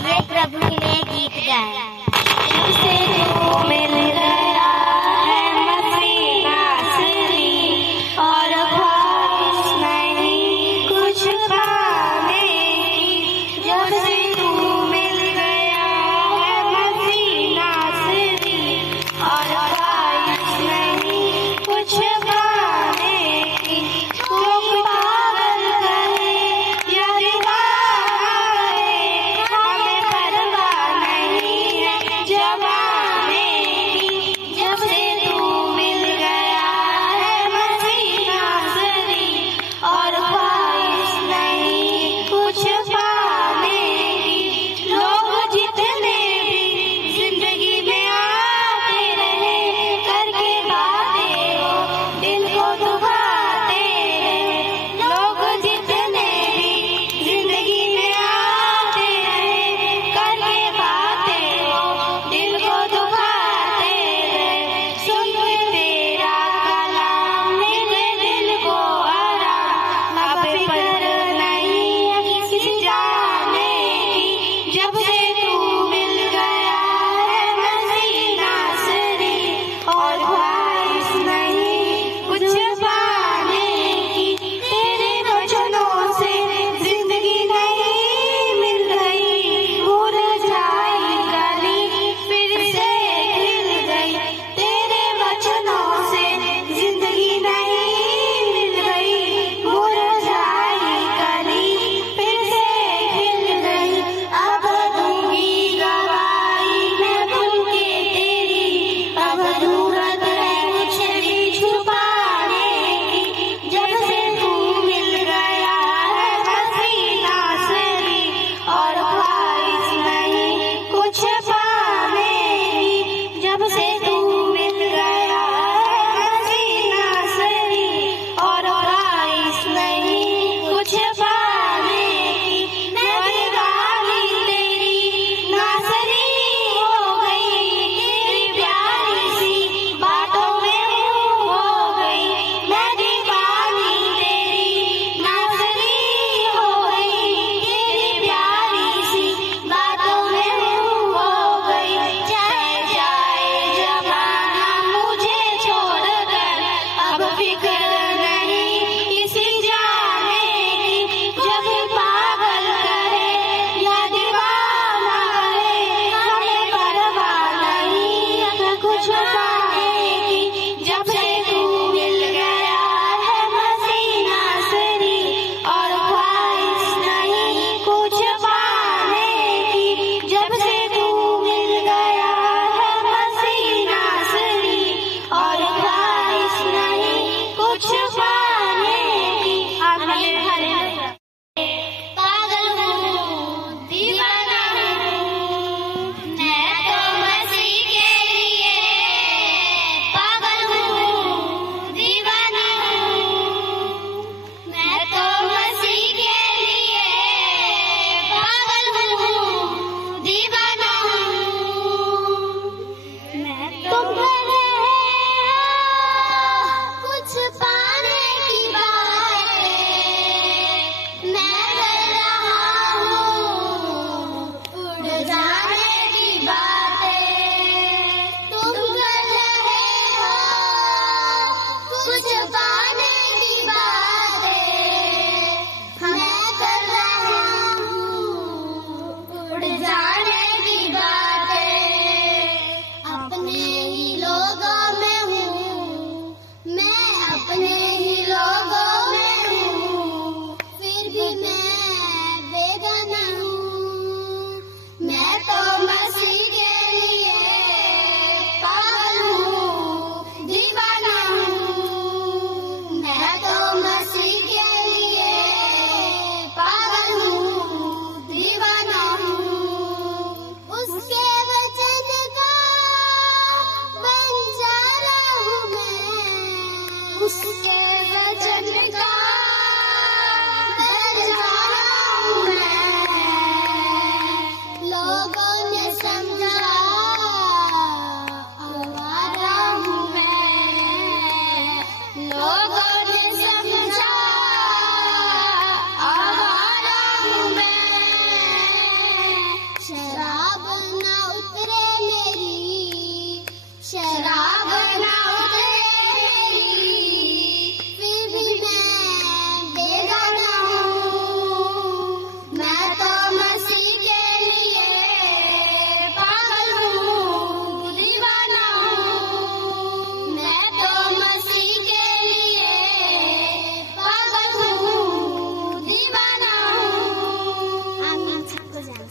आइए प्रभु के लिए गीत गाएं। जब से तू मिल गया है मसीह नासरी, और ख्वाहिश नहीं कुछ पाने की। जब से तू मिल गया है मसीह नासरी, और ख्वाहिश नहीं कुछ पाने की। लोग पागल कहे या दीवाना है, हमें परवाह नहीं है जमाने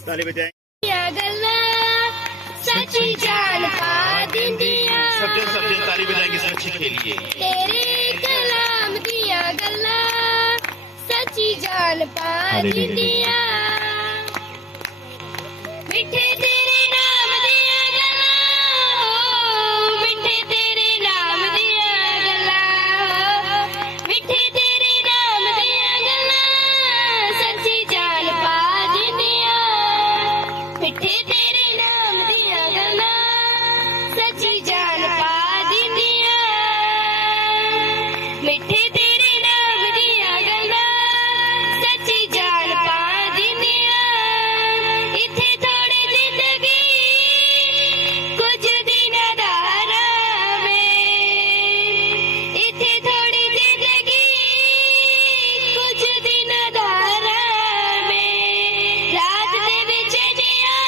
ताली बजाएं। गल्ला सच्ची जान पा दिंदिया, सब ताली बजाएंगे सच्ची के लिए। तेरे कलाम दिया गल्ला सच्ची जान पा दिंदिया, मिठे तेरे नाम दिया गल्ला, मिठे तेरे नाम दिया गल्ला, मिठे तेरे नाम दिया गल्ला सच्ची जान पा दिंदिया, मिठे तेरे नाम दिया गल्ला सच्ची जान पा दिंदिया, मिठे तेरे नाम दिया गल्ला सच्ची जान पा दिंदिया, इत्थे थोड़ी जिंदगी कुछ दिन दारा में, इत्थे थोड़ी जिंदगी कुछ दिन दारा में, रात दे विच जिया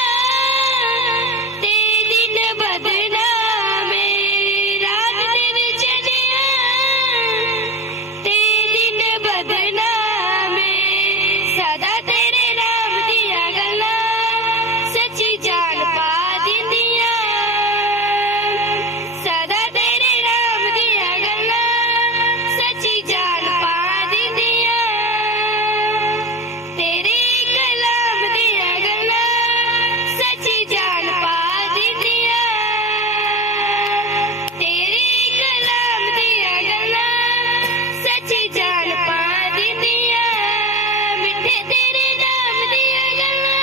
ते दिन बदना में, रात दे विच जिया ते दिन बदना में, सदा तेरे नाम दिया गल्ला सच्ची जान पा दिंदिया, सदा तेरे नाम दिया गल्ला सच्ची जान पा दिंदिया, तेरे कलाम दिया गल्ला सच्ची जान पा दिंदिया, तेरे कलाम दिया गल्ला सच्ची जान पा दिंदिया, मिठे तेरे नाम दिया गल्ला,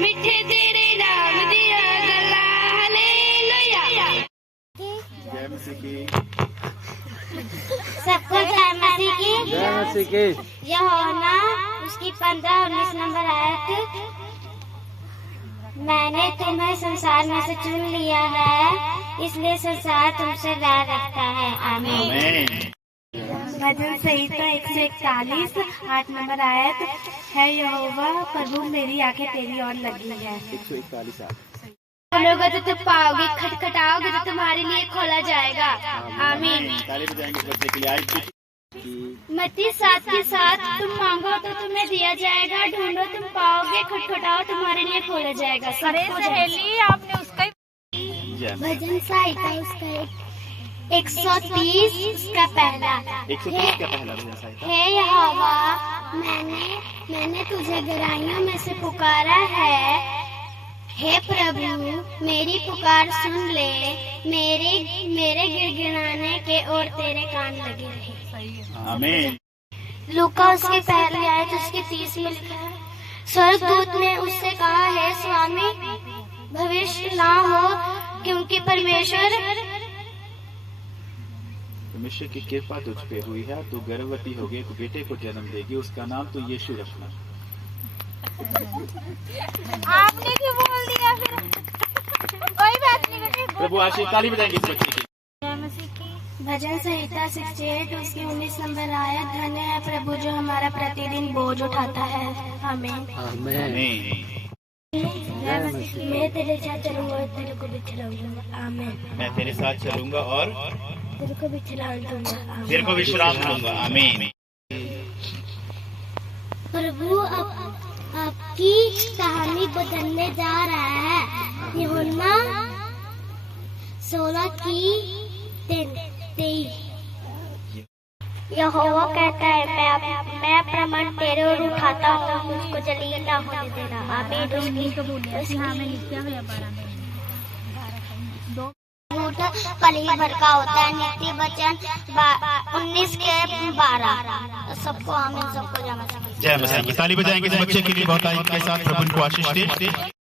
मिठे तेरे नाम दिया गल्ला, हालेलुया। जय मसीह की। सबको जय मसीह की। जय मसीह की। यूहन्ना उसकी 15-19 नंबर आयत, मैंने तुम्हें संसार में से चुन लिया है, इसलिए संसार तुमसे बैर रखता है। आमीन। आमीन। भजन संहिता 141 8 नंबर आयत है, यहोवा प्रभु मेरी आंखें तेरी ओर लगी है। 141 बोलोगे तो तुम पाओगे, खटखटाओगे तो तुम्हारे लिए खोला जाएगा। आमीन। ताली बजाएंगे बच्चे के लिए। आज मत्ती 7:7, तुम मांगो तो तुम्हें दिया जाएगा, ढूंढो तुम पाओगे, खटखटाओ तुम्हारे लिए खोला जाएगा। आपने उसका भजन संहिता उसका 130 उसका पहला, 130 का पहला भजन संहिता। हे यहोवा मैंने तुझे गहराइयों में से पुकारा है, हे प्रभु मेरी पुकार सुन ले, मेरे गिड़गिड़ाने के और तेरे कान लगे रहे। आमीन। लूका उसके पहले आयत उसके 30 में लिखा है, स्वर्गदूत ने उससे कहा, है स्वामी भविष्य ना हो, क्योंकि परमेश्वर की कृपा तुझ पे हुई है, तू गर्भवती होगी, एक बेटे को जन्म देगी, उसका नाम तो यीशु रखना। आपने क्यों बोल दिया फिर? कोई बात नहीं। प्रभु आशीष। ताली बजाएंगे इस बच्चे की। भजन संहिता 68 उसकी 19 नंबर आयत, धन्य है प्रभु जो हमारा प्रतिदिन बोझ उठाता है। आमीन। आमीन। मैं तेरे साथ चलूंगा और तेरे को भी खिलाऊंगा। आमीन। मैं तेरे साथ चलूंगा और तेरे को भी खिलाऊं दूंगा। तेरे को विश्राम दूंगा। आमीन। प्रभु आपकी कहानी बदलने जा रहा है। यूहन्ना 16:23। यहोवा कहता है, मैं अपना मन तेरे ओर उठाता हूँ, उसको जलील ना होने देना। आमीन। पली भर का होता है। नीति वचन 19:12। सबको आमीन, सबको जय मसीह। जय मसीह की। ताली बजाएंगे इस बच्चे के लिए बहुत आनंद के साथ। प्रभु को आशीष दे।